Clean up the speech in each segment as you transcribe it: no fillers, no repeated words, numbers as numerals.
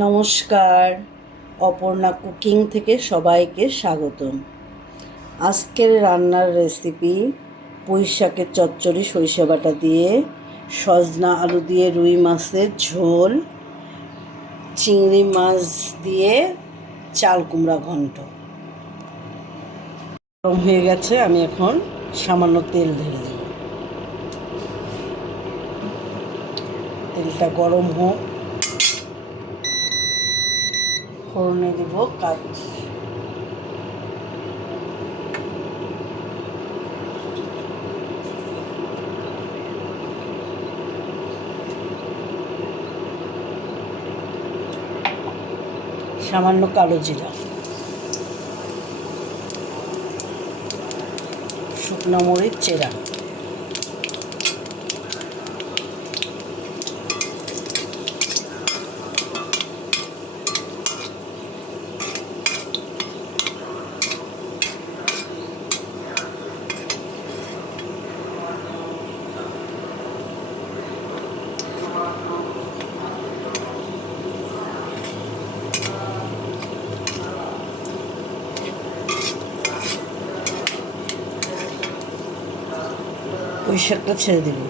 নমস্কার, অপর্ণা কুকিং থেকে সবাইকে স্বাগতম। আজকের রান্নার রেসিপি পুঁই শাকের চচ্চড়ি সরিষা বাটা দিয়ে, সজনা আলু দিয়ে রুই মাছের ঝোল, চিংড়ি মাছ দিয়ে চাল কুমড়া ঘন্ট। গরম হয়ে গেছে, আমি এখন সামান্য তেল ঢেলে দেব। তেলটা গরম হোক, ফোড়নে দেব সামান্য কালো জিরা, শুকনো মরিচ চেরা, পুঁই শাকটা ছেড়ে দেব।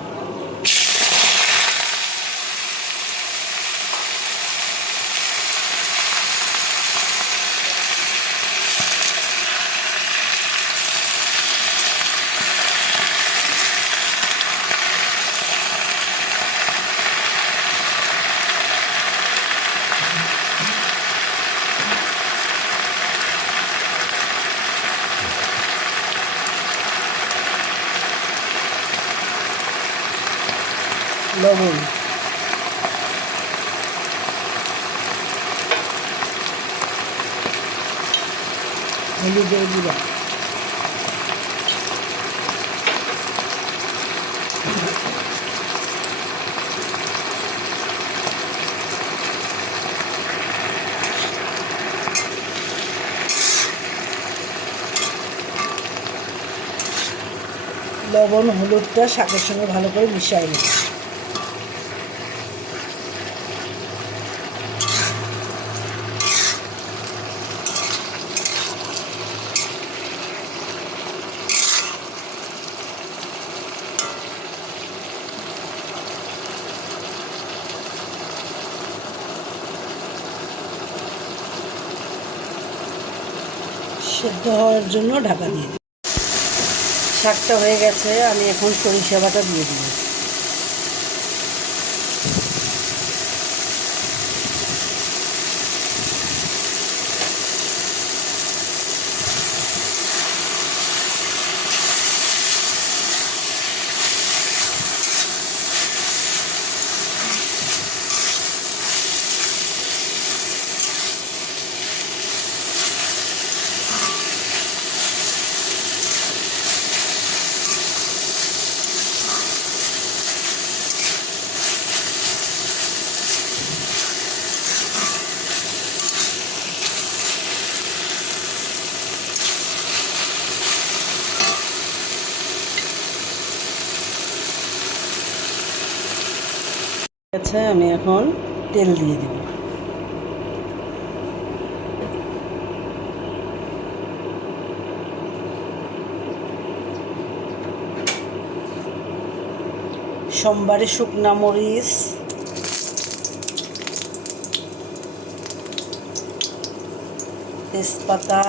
লবণ, হলুদের গুঁড়া, লবণ হলুদটা শাকের সঙ্গে ভালো করে মিশিয়ে নেব। সেদ্ধ হওয়ার জন্য ঢাকা দিয়ে দিই। শাকটা হয়ে গেছে, আমি এখন সরিষা বাটা দিয়ে দিই। আচ্ছা, আমি এখন তেল দিয়ে দেব। সোমবারে শুকনা মরিচ, তেজপাতা,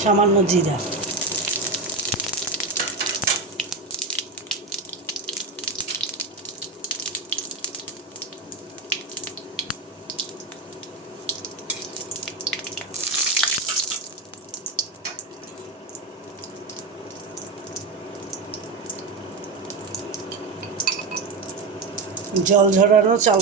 সামান্য জিরা, জল ঝরানো চাল,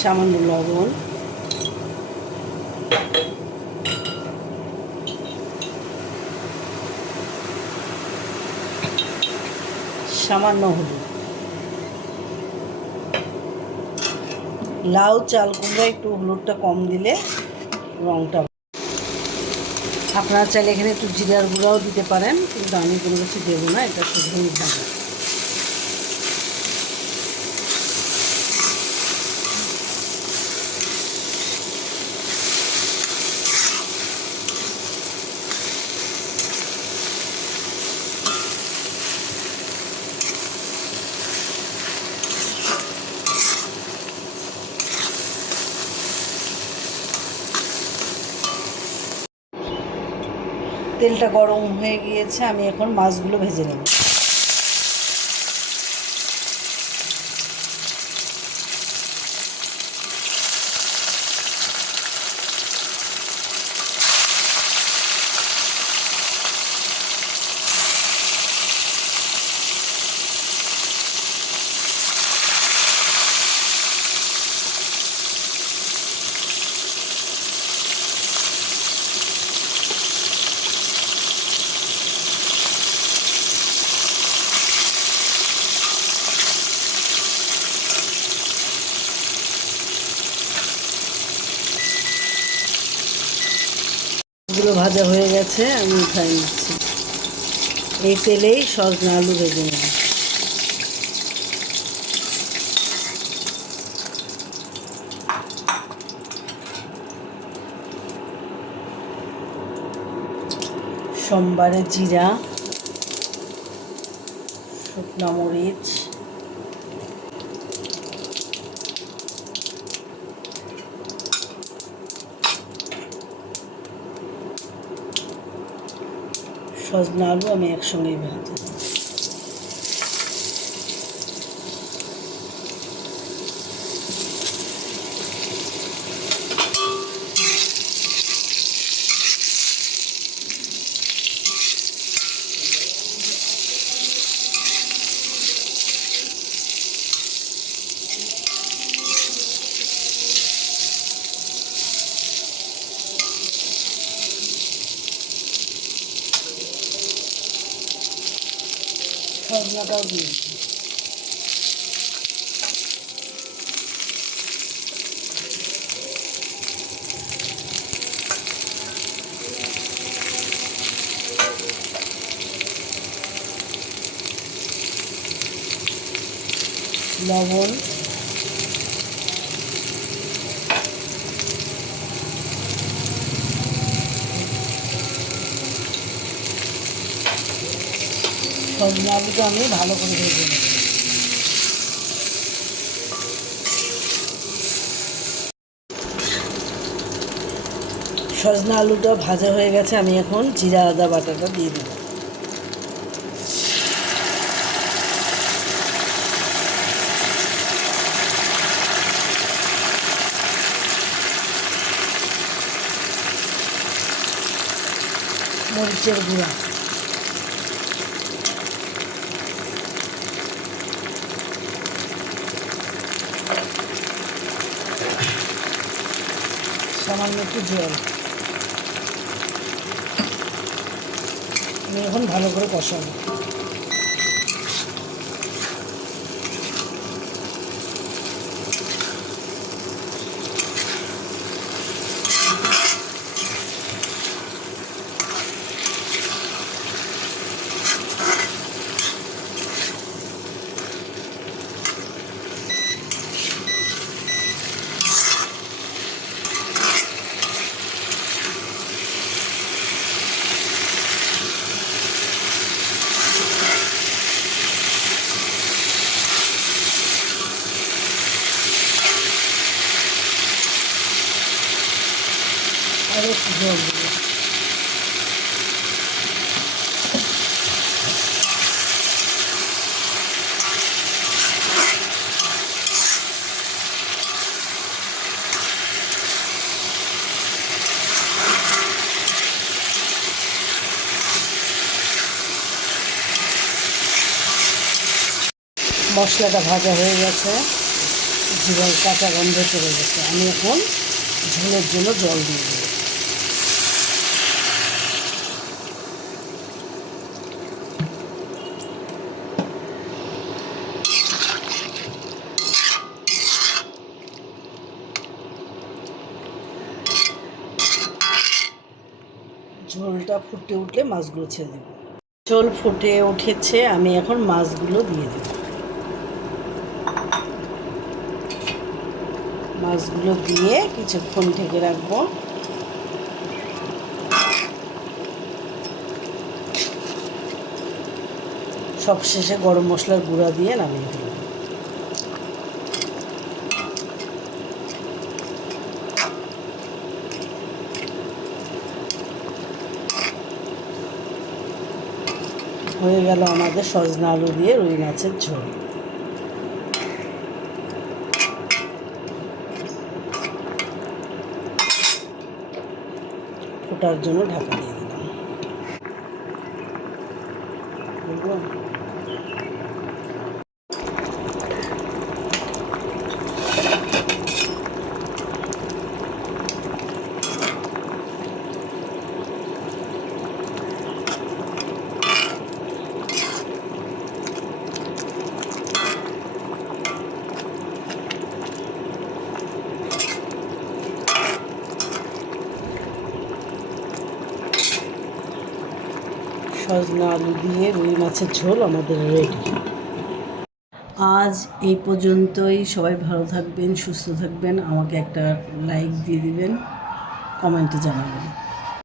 সামান্য লবণ, সামান্য হলুদ। লাউ চাল কুমড়া একটু হলুদটা কম দিলে রঙটা, আপনারা চাইলে এখানে একটু জিরার গুঁড়াও দিতে পারেন, কিন্তু আমি কোনো কিছু দেবো না, এটা শুধুই ভাজা। তেলটা গরম হয়ে গিয়েছে, আমি এখন মাছগুলো ভেজে নেব। এগুলো ভাজা হয়ে গেছে, আমি উঠাই নিচ্ছি। এই তেলেই সজনা আলু ভেজে নেব। সোমবারে জিরা, শুকনো মরিচ, সজনা আলু আমি একসঙ্গেই ভাজি। সজনাটাও দিয়েছি। লবণ, সজনা আলুটা আমি ভালো করে ভেজে নেব। সজনা আলুটা ভাজা হয়ে গেছে, আমি এখন জিরা আদা বাটাটা দিয়ে দেব। মরিচের গুঁড়া, সামান্য একটু জল। আমি এখন ভালো করে কষাবো। আর একটু জল দেবো। মশলাটা ভাজা হয়ে গেছে, জিরার কাঁচা গন্ধ চলে গেছে। আমি এখন ঝোলের জন্য জল দিয়ে দেবো। ঝোলটা ফুটে উঠলে মাছগুলো ছেড়ে দেবো। ঝোল ফুটে উঠেছে, আমি এখন মাছগুলো দিয়ে দেব। মাছগুলো দিয়ে কিছুক্ষণ ঢেকে রাখবো। সবশেষে গরম মশলার গুঁড়া দিয়ে নামিয়ে দেব। হয়ে গেল আমাদের সজনা আলু দিয়ে রুই মাছের ঝোল। ফোটার জন্য ঢাকা দিয়ে দিলাম। সজনা আলু দিয়ে রুই মাছের ঝোল আমাদের রেডি। আজ এই পর্যন্তই। সবাই ভালো থাকবেন, সুস্থ থাকবেন। আমাকে একটা লাইক দিয়ে দিবেন, কমেন্টে জানাবেন।